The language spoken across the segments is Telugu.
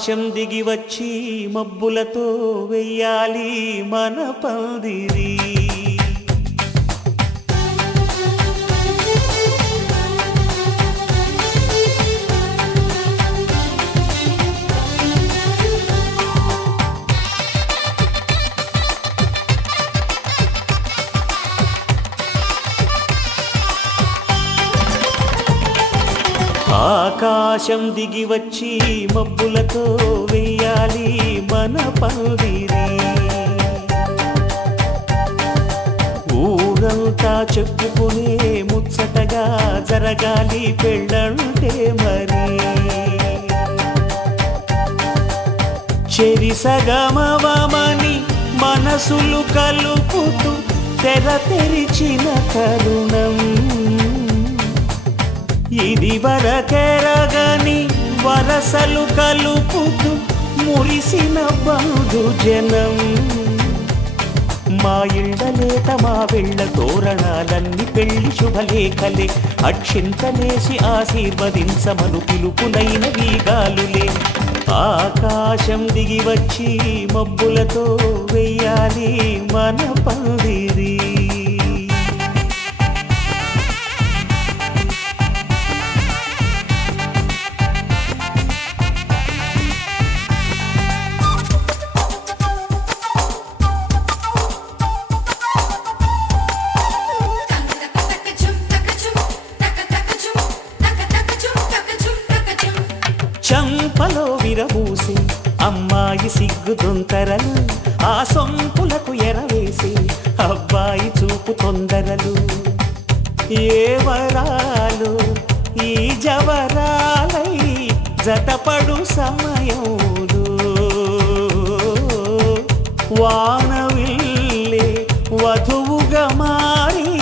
ఆకాశం దిగి వచ్చి మబ్బులతో వెయ్యాలి మన పందిరి. ఆకాశం దిగి వచ్చి మబ్బులతో వెయ్యాలి మన పందిరి. ఊరంతా చెప్పుకునే ముచ్చటగా జరగాలి పెళ్ళంటే మరి. చెరిసగమవమని మనసులు కలుపుతూ తెర తెరిచిన తరుణం. ఇది వరకెరగని వరసలు కలుపుతూ మురిసిన బంధుజనం. మా ఇళ్ళలేత మా వెళ్ళ తోరణాలన్నీ పెళ్లి శుభలేఖలే. అక్షింతలేసి ఆశీర్వదించమను పిలుపులైన వీగాలులే. ఆకాశం దిగి వచ్చి మబ్బులతో వెయ్యాలి మన పందిరి. చంపలో విరబూసి అమ్మాయి సిగ్గు దొంతరలు. ఆ సొంపులకు ఎరవేసి అబ్బాయి చూపు తొందరలు. ఏ వరాలు ఈ జవరాలై జతపడు సమయంలో. వానవిల్లే వధువుగా మారి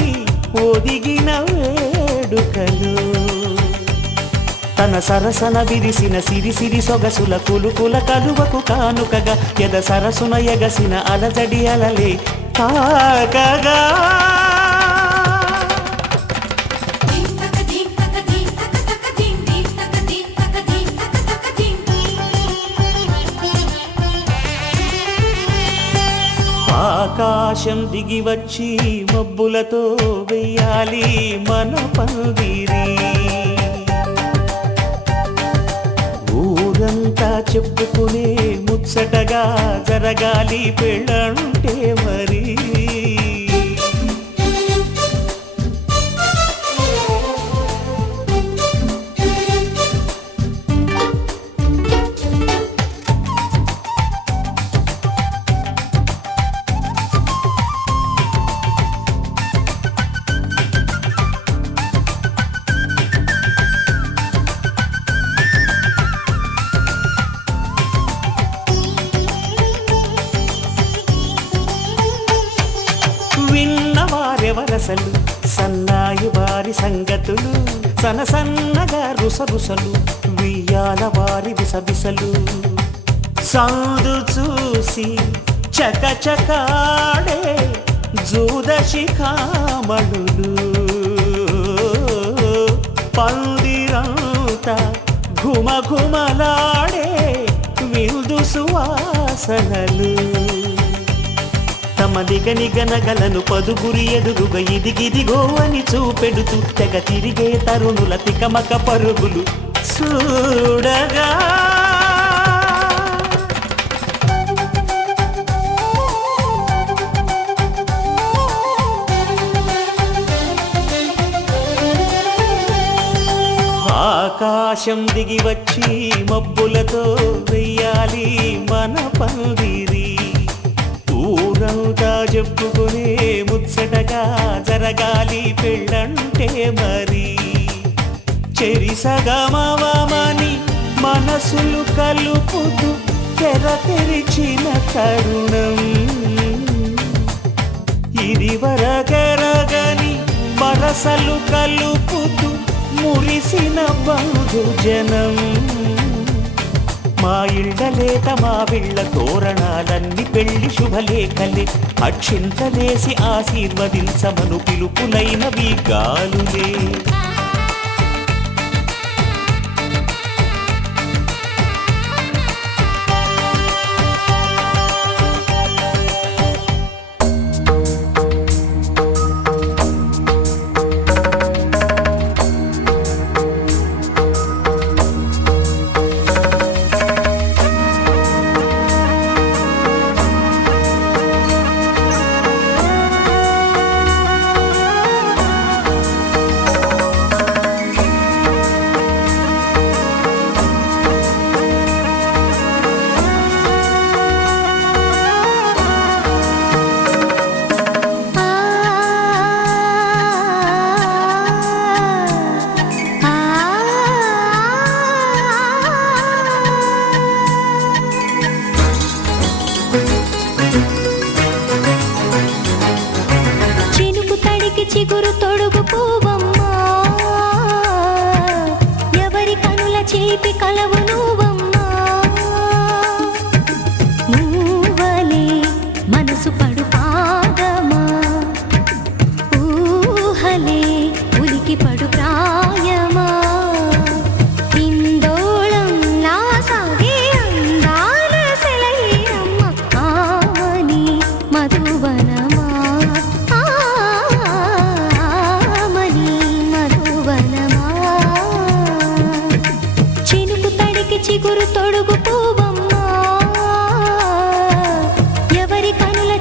ఒదిగిన వేడుకలు. తన సరసన విరిసిన సిరిసిరి సొగసుల కులుకుల కలువకు కానుకగా ఎద సరసున ఎగసిన అలజడి అలలే తాకగా. ఆకాశం దిగి వచ్చి మబ్బులతో వెయ్యాలి మన పందిరి. ఊరంతా చెప్పుకునే ముచ్చటగా జరగాలి పెళ్ళంటే మరి. విన్నవారెవరసలు సన్నాయి వారి సంగతులు. సనసన్నగా రుసరుసలు వియ్యాల వారి విసవిసలు. సందు చూసి చకచకాడే జూదశిఖామణులు. పందిరంతా ఘుమఘుమలాడే విందు సువాసనలు. తమ నిగనిగనగలను పదుగురి ఎదురుగా ఇదిగిదిగో అని చూపెడుతూ తెగ తిరిగే తరుణుల తికమక పరుగులు చూడగా. ఆకాశం దిగి వచ్చి మబ్బులతో వెయ్యాలి మన పందిరి. ఊరంతా చెప్పుకునే ముచ్చటగా జరగాలి పెళ్ళంటే మరి. చెరిసగమవమని మనసులు కలుపుతూ తెర తెరిచిన తరుణం. ఇది వరకెరగని వరసలు కలుపుతూ మురిసిన బంధుజనం. మా ఇళ్ళలేత మా వీళ్ళ తోరణాలన్నీ పెళ్లి శుభలేఖలే. అక్షింతలేసి ఆశీర్వదించమను పిలుపులైన వీగాలులే.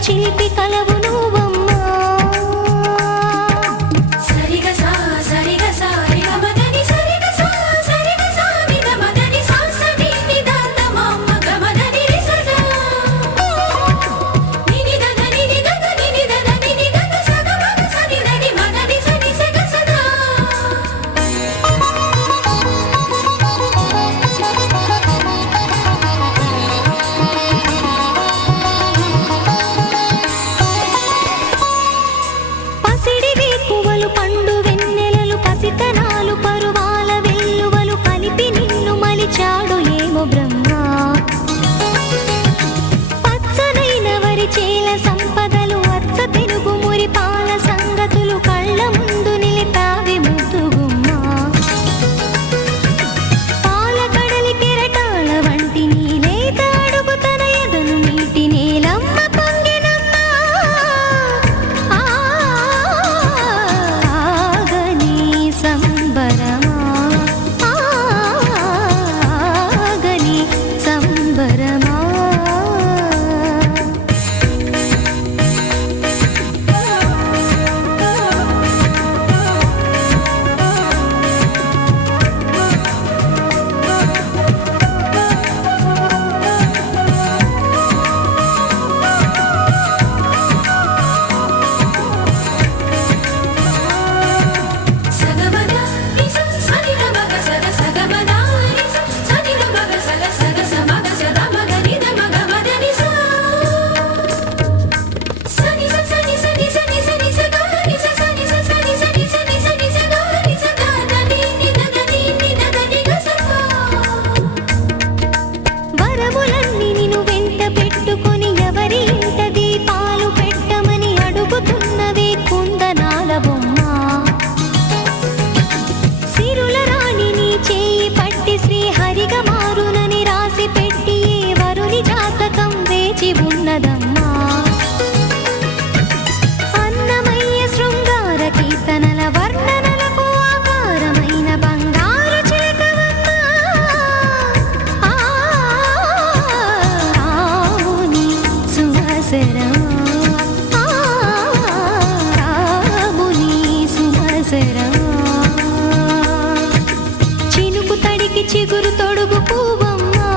చిలిపి కలవు నువ్వమ్మా సరిగ సా సరిగ సా రిగ మదని సరిగ సా సరిగ సా నిద మదని సా సని నిద తమమ్మ గమదని రిసదా నిని దద నిని దద నిని దద నిని దద సగ మగ సని దడి మదని సని సగ సదా పసిడివి పువ్వులు పండు వెన్నెలలు పసితనాలు పరువాల వెల్లువలు కలిపి నిన్ను మలిచాడు ఏమో బ్రహ్మ పచ్చనైన వరి చేల సంపదలు అచ్చ తెలుగు మురి పాల సంగతులు కళ్ళ ముందు నిలిపావి ముద్దుగుమ్మ పాల కడలి కెరటాల వంటి నీలేత అడుగు తన ఎదను నీటి నేలమ్మ పొంగినమ్మ ఆగని సంబరమా ఆగని సంబరమా సగమద నిస సనిద మగ సగ సగమద నిస సనిద మగ సగ సగ సమగ సద మగ నిద మగ మద నిస సని స సని సని సని సని స గ నిస సని స సని సని సని సని స గ నిస ద ద ని ని ద ద ని ని ద ద ని గ స వరములన్నీ నిన్ను వెంట పెట్టుకొని ఎవరి ఇంట దీపాలు పెట్టమని అడుగుతున్నవే కుందనాల బొమ్మ సిరుల రాణి నీ చేయి పట్టి శ్రీహరిగా మారునని రాసి పెట్టి ఏ వరుని జాతకం వేచి ఉన్నదమ్మా అన్నమయ్య శృంగార కీర్తనల వర్ణనలకు ఆకారమైన బంగారు చిలకవమ్మ రాముని సుమసరమా రాముని సుమసరమా చినుకు తడికి చిగురు తొడుగు పువ్వమ్మా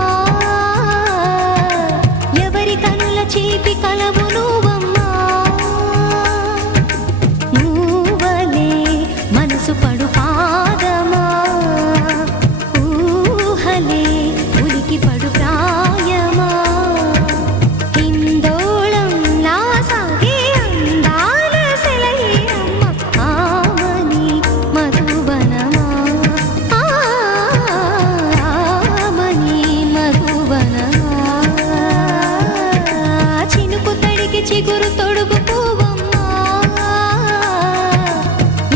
ఎవరి కనుల చిలిపి కలవు నువ్వమ్మా నువ్వలే మనసు పడు పాదమా ఊహలే ఉలికి పడు ప్రాయమా ఇందోళం నా సాగే అందాల సెలయే అమ్మ ఆమని మధువనమా ఆమని మధువనమా చినుకు తడికి చిగురు తొడుగు పువ్వమ్మా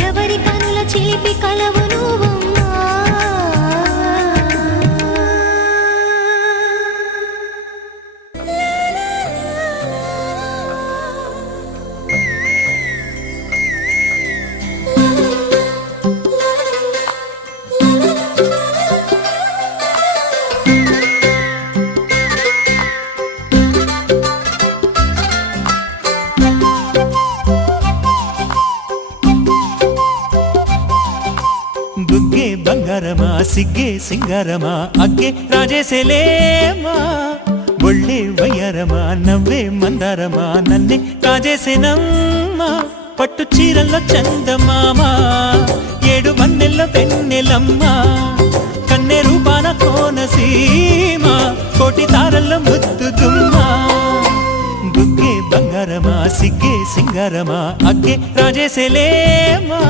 ఎవరి కనుల చిలిపి కలవు నువ్వమ్మా బుగ్గే బంగారమా సిగ్గే సింగారమా అగ్గే రాజేసేలేమా ఒళ్ళే వయ్యారమా నవ్వే మందారమా నన్నే కాజేసేనమ్మా పట్టు చీరల్లో చందమామా ఏడు మన్నెల్లో పెన్నెలమ్మా కన్నె రూపాన కోనసీమ కోటి తారల్లో ముద్దుగుమ్మా బుగ్గే బంగారమా సిగ్గే సింగారమా అగ్గే రాజేసేలేమా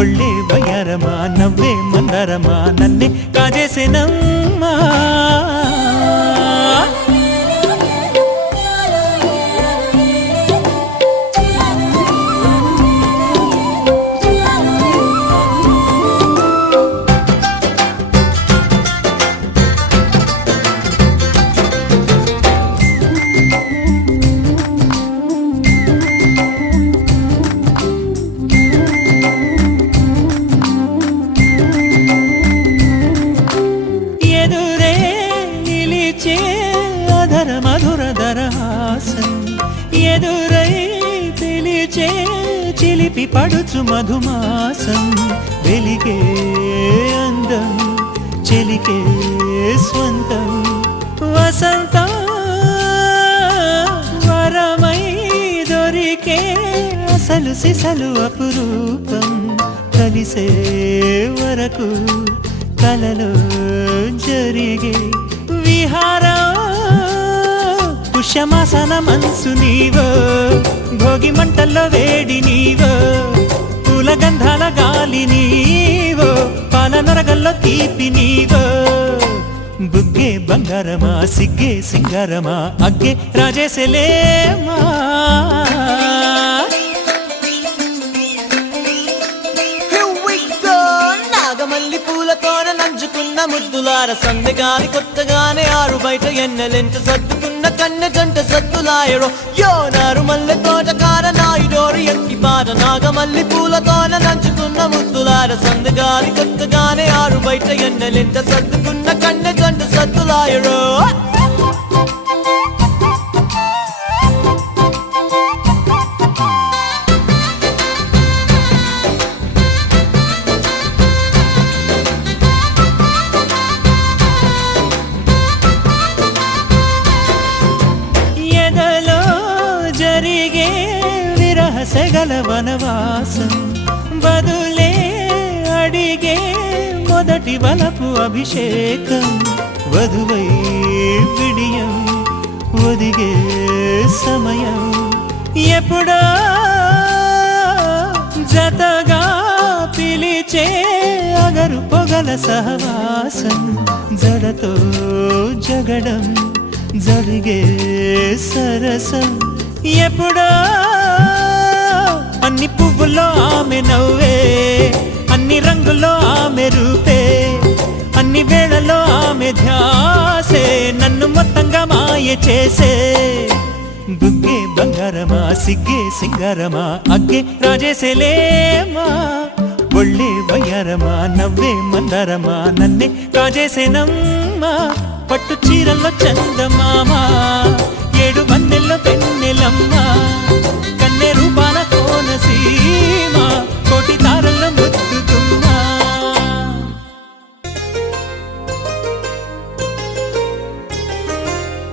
ఒళ్ళే వయ్యారమా నవ్వే మందారమా నన్నే కాజేసేనమ్మా ఎదురై పిలిచే చిలిపి పడుచు మధుమాసం వెలిగే అందం చెలికే స్వంతం వసంతం వరమై దొరికే అసలు సిసలు అపురూపం కలిసే వరకు కలలో జరిగే విహారం పుష్యమాసన మనసు నీవో భోగి మంటల్లో వేడి నీవో పూల గంధాల గాలి నీవో పాల నరగల్లో తీపి నీవో బుగ్గే బంగారమా సిగ్గే సింగారమా అగ్గే రాజేసెలేమా నాగమల్లి పూలతోన నంచుకున్న ముద్దులార సందెగాని కొత్తగానే ఆరు బయట ఎన్నెలెంట సర్దుకున్న కన్నె జంట సద్దులాయరో యో నారు మల్లె తోటకార నాయుడోరు ఎట్టి పాట నాగమల్లి పూలతోన నంచుకున్న ముద్దులార సందెగాని కొత్తగానే ఆరు బయట ఎన్నెలెంట సర్దుకున్న కన్నె జంట సద్దులాయరో జరిగే విరహసగల వనవాసం బదులే అడిగే మొదటి వలపు అభిషేకం వధువై విడియం ఒదిగే సమయం ఎప్పుడో జతగా పిలిచే అగరు పొగల సహవాసం జడతో జగడం జరిగే సరసం ఎప్పుడో అన్ని పువ్వుల్లో ఆమె నవ్వే అన్ని రంగుల్లో ఆమె రూపే అన్ని వేళల్లో ఆమె ధ్యాసే నన్ను మొత్తంగా మాయ చేసే బుగ్గే బంగారమా సిగ్గే సింగారమా అగ్గే రాజేసెలేమా ఒళ్ళే వయ్యారమా నవ్వే మందారమా నన్నే కాజేసేనమ్మా పట్టు చీరల్లో చందమామా ఏడు వన్నెల్లో పెన్నెలమ్మ కన్నె రూపాన కోనసీమ కోటి తారల్లో ముద్దుతున్నా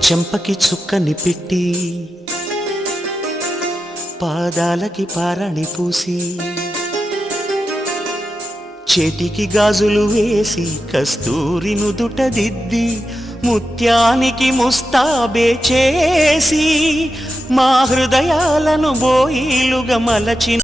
చెంపకి చుక్కని పెట్టి పాదాలకి పారాణి పూసి చేతికి గాజులు వేసి కస్తూరి నుదుట దిద్ది ముత్యానికి ముస్తాబే చేసి మా హృదయాలను బోయిలుగా మలచిన